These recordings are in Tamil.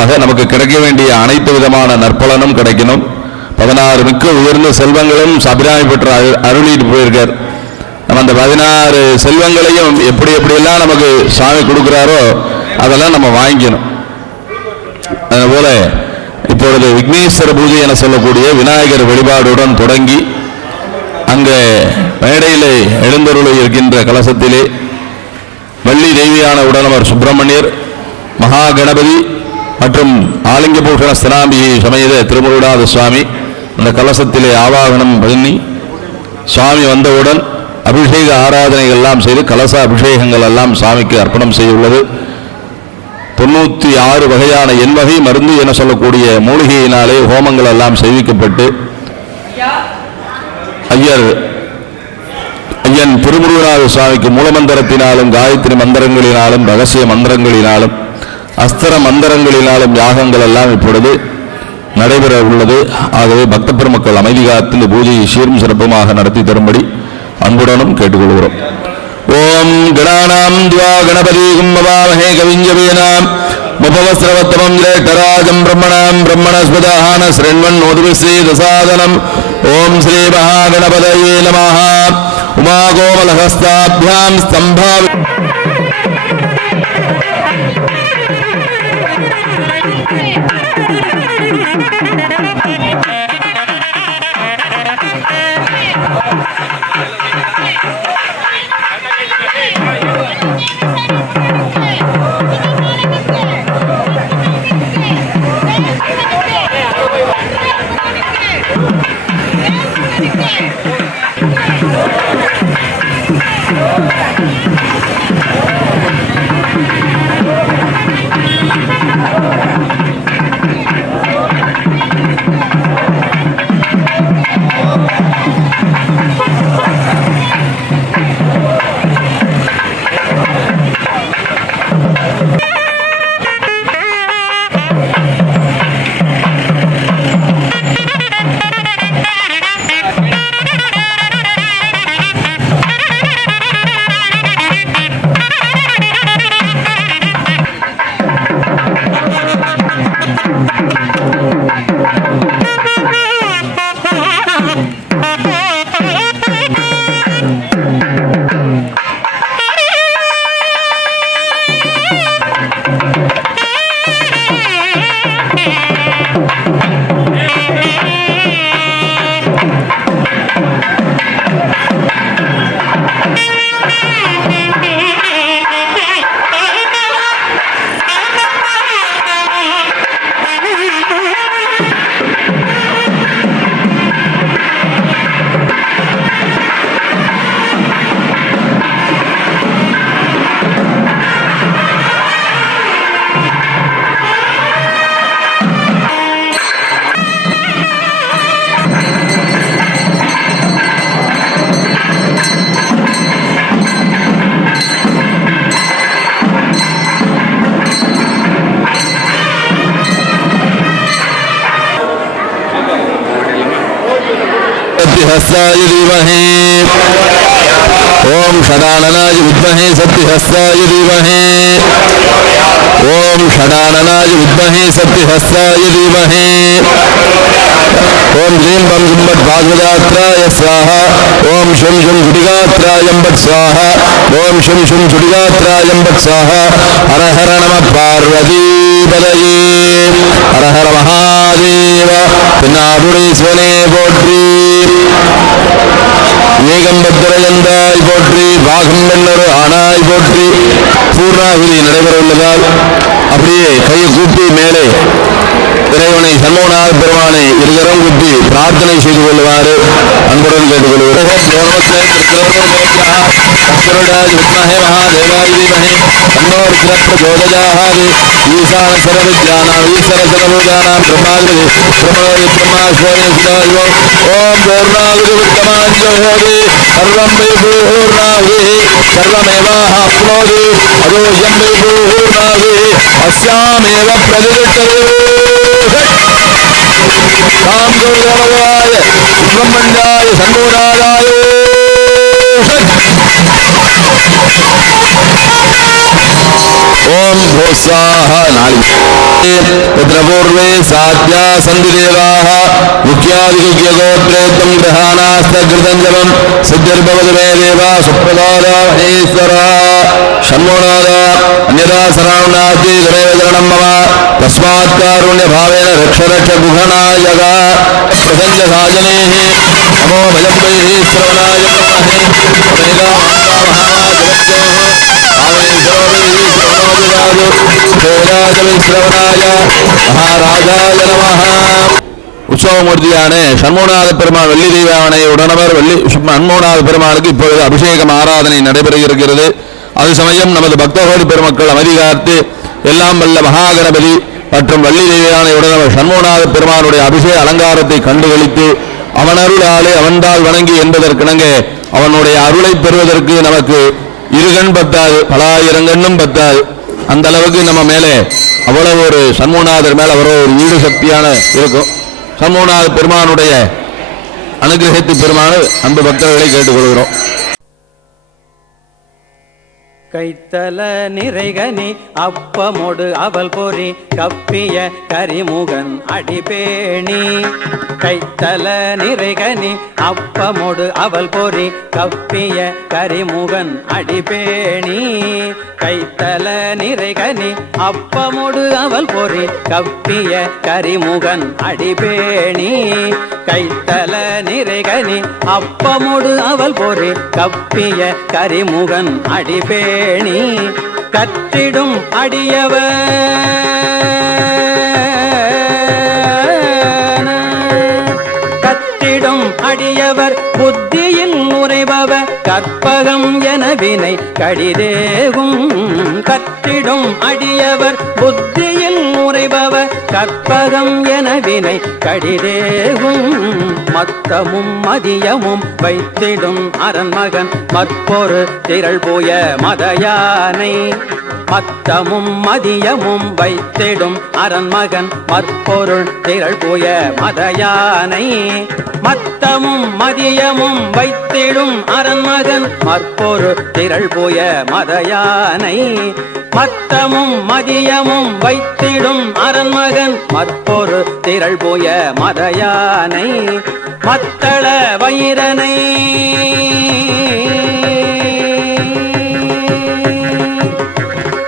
மூலமாக நமக்கு கிடைக்க வேண்டிய அனைத்து விதமான நற்பலனும் கிடைக்கணும். 16 மிக்க உயர்ந்த செல்வங்களும் அபிராமி பெற்று அருளிட்டு போயிருக்கார். நம்ம அந்த 16 செல்வங்களையும் எப்படி எப்படியெல்லாம் நமக்கு சாமி கொடுக்குறாரோ அதெல்லாம் நம்ம வாங்கிக்கணும். அதுபோல இப்பொழுது விக்னேஸ்வர பூஜை என சொல்லக்கூடிய விநாயகர் வழிபாடுடன் தொடங்கி அங்கே மேடையிலே எழுந்தருளை இருக்கின்ற கலசத்திலே வள்ளி தேவியான உடனவர் சுப்பிரமணியர், மகா கணபதி மற்றும் ஆலிங்கபூஷண ஸ்தனாம்பிகை சமேத திருமுருகநாத சுவாமி அந்த கலசத்திலே ஆவாகனம் பண்ணி சுவாமி வந்தவுடன் அபிஷேக ஆராதனைகள் எல்லாம் செய்து கலச அபிஷேகங்கள் எல்லாம் சாமிக்கு அர்ப்பணம் செய்ய உள்ளது. 96 வகையான எண்வகை மருந்து என சொல்லக்கூடிய மூலிகையினாலே ஹோமங்கள் எல்லாம் செய்விக்கப்பட்டு ஐயன் திருமுருகநாத சுவாமிக்கு மூலமந்திரத்தினாலும் காயத்ரி மந்திரங்களினாலும் ரகசிய மந்திரங்களினாலும் அஸ்திர மந்திரங்களினாலும் யாகங்கள் எல்லாம் இப்பொழுது நடைபெற உள்ளது. ஆகவே பக்த பெருமக்கள் அமைதி காத்து இந்த பூஜையை சீரும் சிறப்புமாக நடத்தி தரும்படி அன்புடனும் கேட்டுக்கொள்கிறோம். ஓம் கணானாம் துவா கணபதிகும் பவாமஹே கவிஞ்சவேனாம் முபவஸ்ரவத்தமம் ஜேஷ்டராஜம் பிரம்மணாம் பிரம்மணஸ்பதாஹான ஸ்ரண்வன் நோதுவிஸ்ரீ தசாதனம். ஓம் ஸ்ரீ மகாகணபதயே நமஹ. உமாகோமலஹஸ்தாभ्यां ஸ்தம்பா सत्यहस्ताय धीमहि ओम षडाननाय विद्महे सत्यहस्ताय धीमहि ओम षडाननाय विद्महे सत्यहस्ताय धीमहि ओम ह्रीं बं गुम्बट भागवदात्राय स्वाहा ओम शुं शुं जुडिगात्रायं बट स्वाहा ओम शुं शुं जुडिगात्रायं बट स्वाहा हर हर नमः पार्वती पदये हर हर महादेव पिन्नाडुडीश्वरे पोट्री ஏகம்பத்துரையந்தாய் போற்றி பாகம் வெண்ணொரு ஆனாய் போற்றி. பூர்ணாகுதி நடைபெற உள்ளதால் அப்படியே கையை கூப்பி மேலே இறைவனை சண்முகநாத பெருமானை இருகரம் கூப்பி பிரார்த்தனை செய்து கொள்ளுமாறு அன்புடன் கேட்டுக்கொள்கிறோம். ஈசான சர்வவித்யானாம் ஈஸ்வர சர்வபூஜானாம் பிரம்மாகிருதி பிரம்மணோதி பிரம்மாஸ்வரே ஓம் பூர்ணாகுதி வித்தமாஞ்சோதி சர்வம் வை பூர்ணாகுதி சர்வமேவாப்னோதி அதோயம் வை பூர்ணாகுதி அஸ்யாமேவ பிரதிஷ்டதே. ராம் குருதேவாய சுப்பிரமணியாய சண்முகநாதாய ஓம் भोस्वाहा पूर्वे साध्या सन्ति देवाः मुख्यादिगोत्रेत्तं ग्रहाणास्तकृतं सिद्धिर्भवतु मे देवा सुप्रदाय महेश्वरा षण्मुनाद अन्यदा शरणं गणेशरणं मम तस्मात् कारुण्यभावेन रक्ष रक्ष गुहनायक प्रसन्न साजनेः नमो भजपैः श्रवणाय உற்சவமூர்த்தியான சண்முகநாத பெருமாள் வெள்ளி தெய்வானை உடனவர் சண்முகநாத பெருமாளுக்கு இப்பொழுது அபிஷேகம் ஆராதனை நடைபெற இருக்கிறது. அது சமயம் நமது பக்தகோடி பெருமக்கள் அமைதிகாத்து எல்லாம் வல்ல மகாகணபதி மற்றும் வள்ளி தெய்வானை உடனவர் சண்முகநாத பெருமானுடைய அபிஷேக அலங்காரத்தை கண்டுகளித்து அவனருளாலே அவன்தால் வணங்கி என்பதற்கிணங்க அவனுடைய அருளை பெறுவதற்கு நமக்கு இருகண் பத்தாது, பலாயிரங்கண்ணும் பத்தாது. அந்த அளவுக்கு நம்ம மேலே அவ்வளவு ஒரு சண்முகநாதர் மேல அவ்வளோ ஒரு ஈடு சக்தியான இருக்கும். சண்முகநாத பெருமானுடைய அனுகிரகத்து பெருமானு அன்பு பக்தர்களை கேட்டுக்கொள்கிறோம். கைத்தல நிறைகனி அப்பமோடு அவல் பொறி கப்பிய கரிமுகன் அடிபேணி. கைத்தல நிறைகனி அப்பமோடு அவல் பொறி கப்பிய கரிமுகன் அடிபேணி. கைத்தல நிறைகனி அப்பமோடு அவல் பொறி கப்பிய கரிமுகன் அடிபேணி. கைத்தல நிறைகனி அப்பமோடு அவல் பொறி கப்பிய கரிமுகன் அடிபேணி. கற்றிடும் அடியவர் புத்தியில் நுரைபவர் கற்பகம் என வினை கடிதேகும். கற்றிடும் அடியவர் புத்தியில் நுரைபவர் கற்பகம் என வினை கடிதேகும். மத்தமும் மதியமும் வைத்திடும் அரண்மகன் மற்பொரு திரள் போய மதயானை. மத்தமும் மதியமும் வைத்திடும் அரண்மகன் மற்பொருள் திரள் போய மதயானை. மத்தமும் மதியமும் வைத்திடும் அரண்மகன் மற்பொரு திரள் போய மதயானை. மத்தமும் மதியமும் வைத்திடும் அரண்மகன் மற்பொரு திரள் போய மதயானை. மத்தள வயிரனை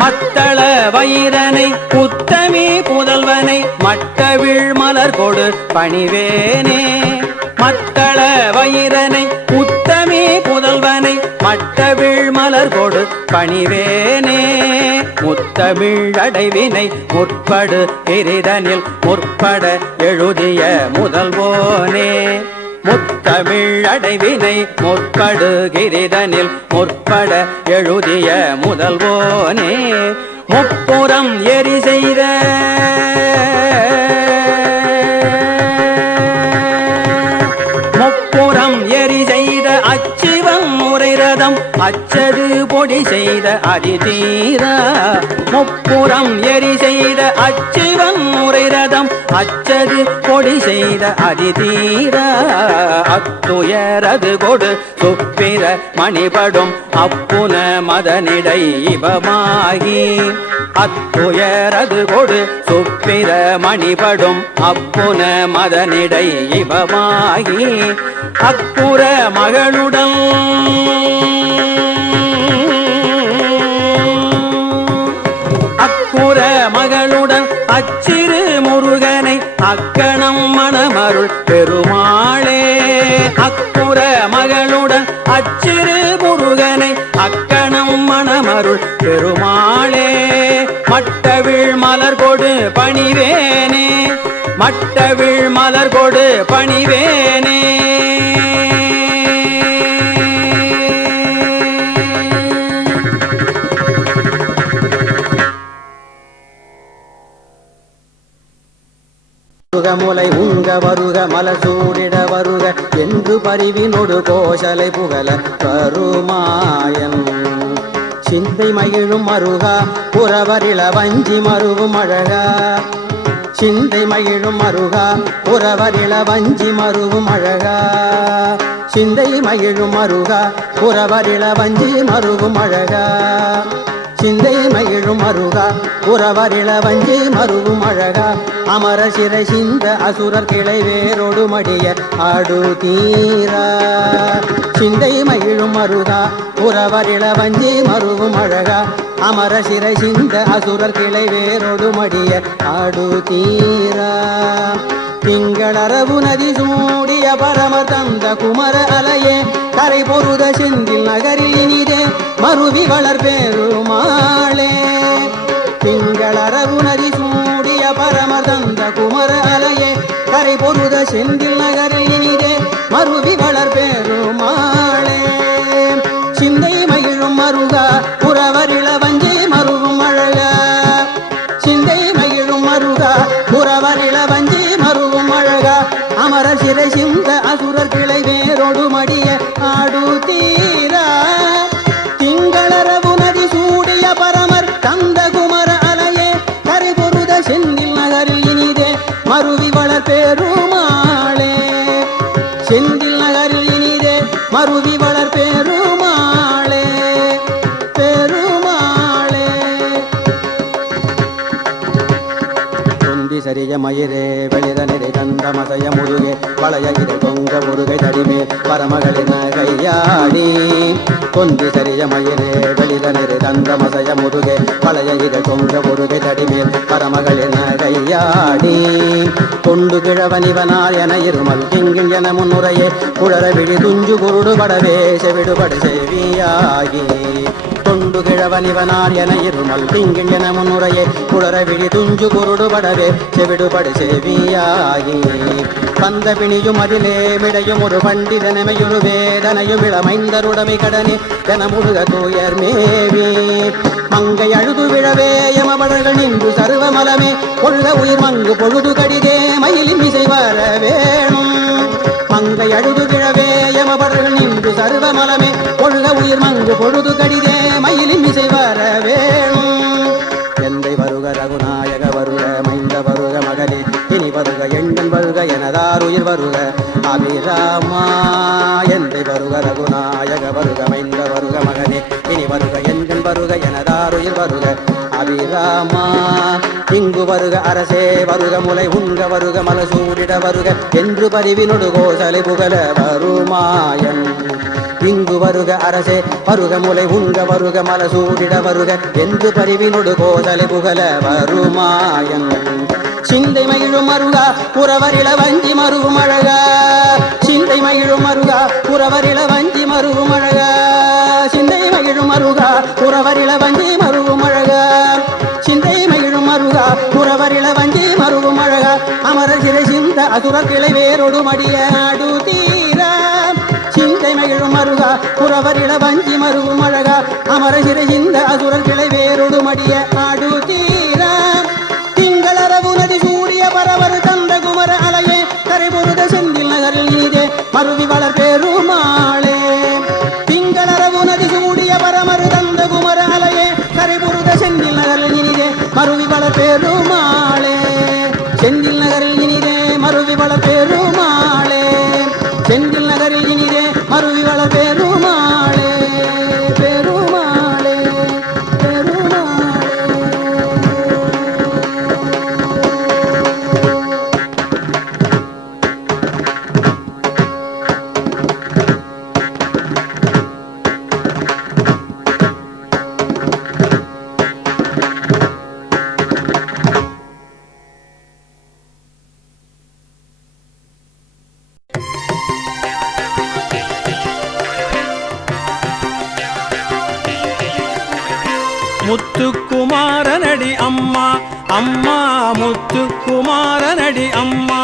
மத்தள வயிரனை புத்தமி புதல்வனை மட்டவிழ் மலர் கொடு பணிவேனே. மத்தள வயிரனை புத்தமி புதல்வனை மட்டவிழ் மலர் கொடு பணிவேனே. முத்தமிழ் அடைவினை முற்படு எரிதனில் முற்பட எழுதிய முதல்வோனே. முத்தமிழ் அடைவினை முற்படு கிரிதனில் முற்பட எழுதிய முதல்வோனே. முப்புறம் எரி செய்த முப்புறம் எரி செய்த அச்சிவன் முறைரதம் அச்சது பொடி செய்த அதிதீரா. முப்புறம் எரி செய்த அச்சிவன் முறைரதம் அச்சது பொடி செய்த அதிதீரா. அத்துயரது கொடு சுப்பிர மணிபடும் அப்புன மதனிடை இவமாகி. அத்துயரது கொடு சுப்பிர மணிபடும் அப்புன மதனிடை இவமாகி. அப்புற மகளுடன் அப்புற மகளுடன் அச்சிறு முருகனை அக்கணம் மணமருள் பெருமாளே. அக்குற மகளுடன் அச்சிறு முருகனை அக்கணம் மணமருள் பெருமாளே. மட்டவிழ் மலர் கொடு பணிவேனே. மட்டவிழ் மலர் கொடு பணிவேனே. முலை உங்க வருக மலசூடிட வருக என்று பரிவினொடு கோஷலை புகழ கருமாயன். சிந்தை மகிழும் மருகா புறவரிள வஞ்சி மருவும் அழகா. சிந்தை மகிழும் மருகா புறவரிள வஞ்சி மருவும் அழகா. சிந்தை மகிழும் மருகா புறவரிள வஞ்சி மருகும் அழகா சிந்தை மகிழும் மருகா புறவரிள வஞ்சி மருகும் அழகா அமர சிறை சிந்த அசுரர் கிளை வேரோடு மடிய ஆடு தீரா சிந்தை மகிழும் மருகா புறவரிள வஞ்சி மருகும் அழகா அமர சிறை சிந்த அசுரர் கிளை வேரோடு மடிய ஆடு தீரா திங்களரவு நதி சூடிய பரமர் தந்த குமர அலையே கரை பொருத செந்தில் நகரில் இனிதே மருவி வளர் பெருமாளே திங்களரவு நதி சூடிய பரமர் தந்த குமர அலையே கரை பொருத செந்தில் நகரில் இனிதே மருவி வளர் பெருமாளே சிந்தை மகிழும் மருகா புறவரிள வஞ்சி மருகும் அழகா சிந்தை மகிழும் மருகா புறவரிள வஞ்சி மருகும் அழகா அமர சிறை சிந்த அசுரர் கிளை வேரோடு மடிய ஆடு தீரா திங்களரவு நதி சூடிய பரமர் தந்த குமர அலையே கரை பொருத செந்தில் நகரில் இனிதே மருவி வளர் பெருமாளே செந்தில் நகரில் இனிதே மருவி வளர் பெருமாளே பெருமாளே தொந்தி சரிய மயிரே வெளிதனிரை தந்த மசைய முருகே வளைய இதை தொங்க முருகை தடிமே பரமகளின் கையாடி தொந்தி சரிய மயிரே வெளிதனிரை தந்த மசைய முருகே வளைய இதை தொங்க முருகை தடிமே பரமகளின் கையாடி கொண்டு கிழவனிவனார் என இருமல் திங்கின் என முன்னுரையே குழற விழி துஞ்சு குருடு படவே செவிடுபடு செவியாகி தொண்டு கிழவனிவனார் என இருமல் திங்கின் என முன்னுரையே குளற விழி துஞ்சு குருடு படவே செவிடுபடு செவியாகி வந்த பிணியும் அதிலே மிடையும் ஒரு பண்டிதனமையொரு வேதனையும் இளமைந்தருடமை கடனே என முருக தூயர் மேவி மங்கை அழுது விழவே யமபடர்கள் நின்று சர்வமலமே கொள்ள உயிர் மங்கு பொழுது கடிதே மயிலின் இசை வர வேணும் மங்கை அழுது விழவே யமபடர்கள் நின்று சர்வமலமே கொள்ள உயிர் மங்கு பொழுது கடிதே மயிலின் இசை வர வேணும் எந்தை வருக ரகுநாயக வருக மைந்த வருக மகனே இனி வருக எண்ணன் வருக எனதார் உயிர் வருக அபிராமா எந்தை வருக ரகுநாயக வருக மைந்த வருக மகனே இனி வருக எண்கள் வருக எனதார் உயிர் வருக அபிராமா இங்கு வருக அரசே வருக முலை உண்க வருக மலசூடிட வருக என்று பரிவினொடு கோசலை புகழ வருமாயன் இங்கு வருக அரசே வருக முலை உண்க வருக மலசூடிட வருக என்று பரிவினொடு கோசலை புகழ வருமாயன் சிந்தை மகிழும் மருகா புறவரிள வஞ்சி மருகும் அழகா சிந்தை மகிழும் மருகா புறவரிள வஞ்சி மருகும் அழகா சிந்தை மகிழும் மருகா புறவரிள வஞ்சி மருகும் அழகா சிந்தை மகிழும் மருகா புறவரிள வஞ்சி மருகும் அழகா அமர சிறை சிந்த அசுரர் கிளை வேரோடு மடிய ஆடு தீரா சிந்தை மகிழும் மருகா புறவரிள வஞ்சி மருகும் அழகா அமர சிறை சிந்த அசுரர் கிளை வேரோடு மடிய ஆடு தீரா திங்களரவு நதி சூடிய பரவர் தந்த குமர அலையே கரை பொருத செந்தில் நகரில் நீதே மருவி வளர் பெருமாளே திங்களரவு நதி சூடிய பரமர் தந்த குமர அலையே கரை பொருத செந்தில் நகரில் இனிதே மருவி வளர் பெருமாளே செந்தில் நகரில் இனிதே மருவி வளர் பெருமாளே செந்தில் நகரில் இனிதே மருவி வளர் பெருமாளே பெருமாளே பெருமாளே முத்துக்குமாரனடி அம்மா அம்மா முத்துக்குமாரனடி அம்மா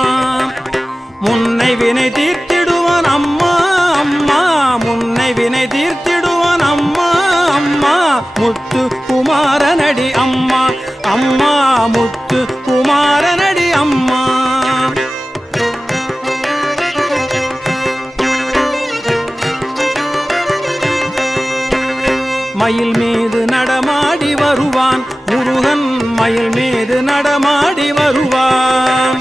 முன்னை வினை தீர்த்திடுவான் அம்மா அம்மா முன்னை வினை தீர்த்திடுவான் அம்மா அம்மா முத்துக்குமாரனடி அம்மா அம்மா முத்துக்குமாரனடி அம்மா மயில் மீது நடமாடி வருவான் முருகன் மயில் மீது நடமாடி வருவான்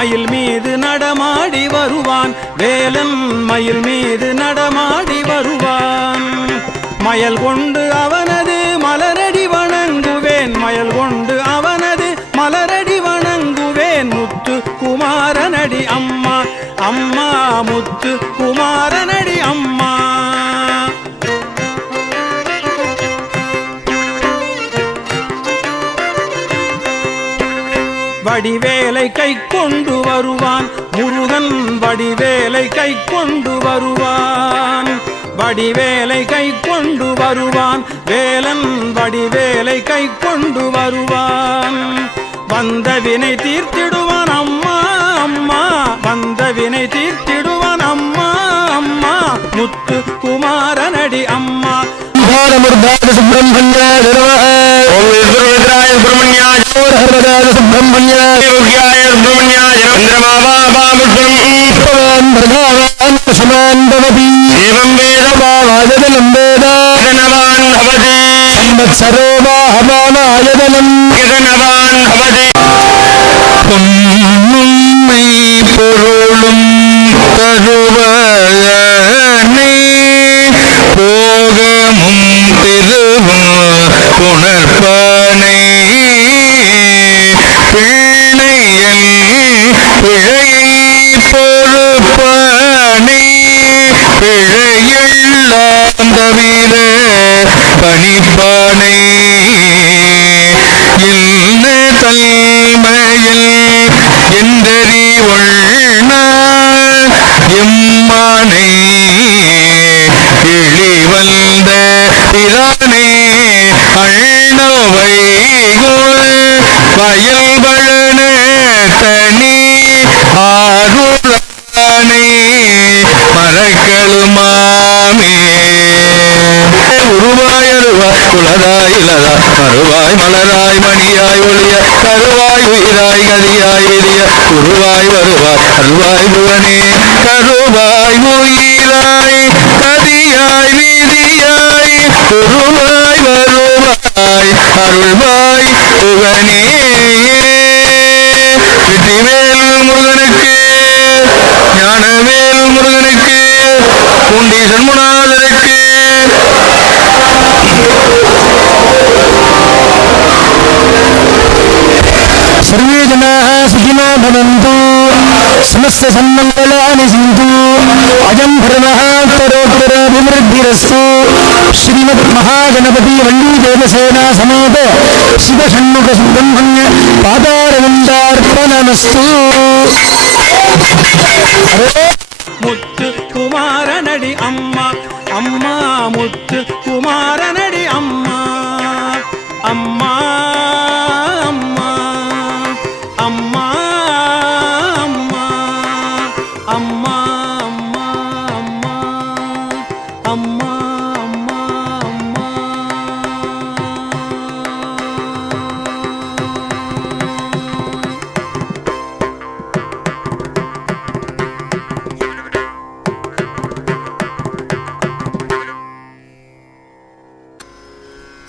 மயில் மீது நடமாடி வருவான் வேலன் மயில் மீது நடமாடி வருவான் மயல் கொண்டு அவனது மலரடி வணங்குவேன் மயல் கொண்டு அவனது மலரடி வணங்குவேன் முத்து குமாரனடி அம்மா அம்மா முத்து குமாரனடி அம்மா வடிவேலை கை கொண்டு வருவான் முருகன் வடிவேலை கை கொண்டு வருவான் வடிவேலை கை கொண்டு வருவான் வேலன் வடிவேலை கை கொண்டு வருவான் வந்த வினை தீர்த்திடுவான் அம்மா அம்மா வந்த வினை தீர்த்திடுவான் அம்மா அம்மா முத்து குமாரனடி அம்மா பொருளும் தருவனை போகமும் திருவும் புணர்ப்பனை பிள்ளையல் பிழையை பொறுப்பனை பிழையெல்லாம் தவிர பணிப்பானை இல்ல தல்மையில் எந்தறி ஒண்ண எம்மானை கிளிவந்த பிரானே அண்ணவை வயல் வழன தனி ஆருளானை மரக்களுமாமே உருவாயருவாய் குளராய் இலதா மறுவாய் மலராய் மணியாய் ஒளிய கருவாய் உயிராய் கதியாய் எளிய உருவாய் வருவாய் அருவாய் புவனே கருவாய் உயிராய் கதியாய் வீதியாய் உருவாய் வருவாய் அருள்வாய் புவனே வெற்றிவேல் முருகனுக்கு ஞானவேல் முருகனுக்கு பூண்டி சண்முனாதருக்கு सर्वे जनाः सुखिनो भवन्तु समस्त सन्मङ्गलानि सन्तु अयं धर्मः उत्तरोत्तराभिवृद्धिरस्तु श्रीमद्महागणपति वल्ली देवसेना समेत शिवषण्मुख सुब्रह्मण्य पादारविन्दार्पणमस्तु முத்து குமாரனடி அம்மா அம்மா முத்து குமாரனடி அம்மா அம்மா அம்மா அம்மா அம்மா அம்மா அம்மா அம்மா அம்மா அம்மா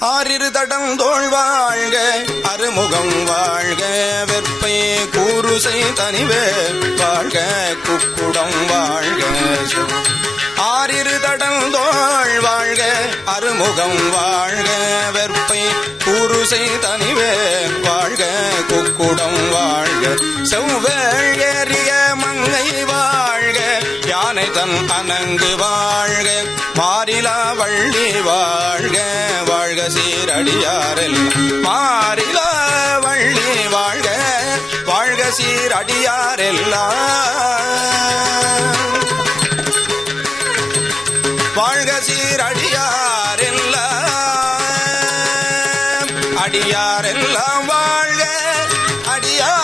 ஆறிரு தடம் தோள் வாழ்க அருமுகம் வாழ்க வெப்பை கூறுசை தனிவே வாழ்க குக்குடம் வாழ்க ஆறிரு தடம் தோள் வாழ்க அருமுகம் வாழ்க வெப்பை கூறுசை தனிவே வாழ்க குக்குடம் வாழ்க செவ்வேள் ஏறிய மங்கை வாழ்க யானை தன் அணங்கு வாழ்க மாறிலா வள்ளி வாழ்க வாழ்க சீரடியாரில் மாறிலா வள்ளி வாழ்க வாழ்க சீரடியாரெல்லாம் வாழ்க சீரடியாரெல்லாம் அடியாரெல்லாம் வாழ்க அடியார்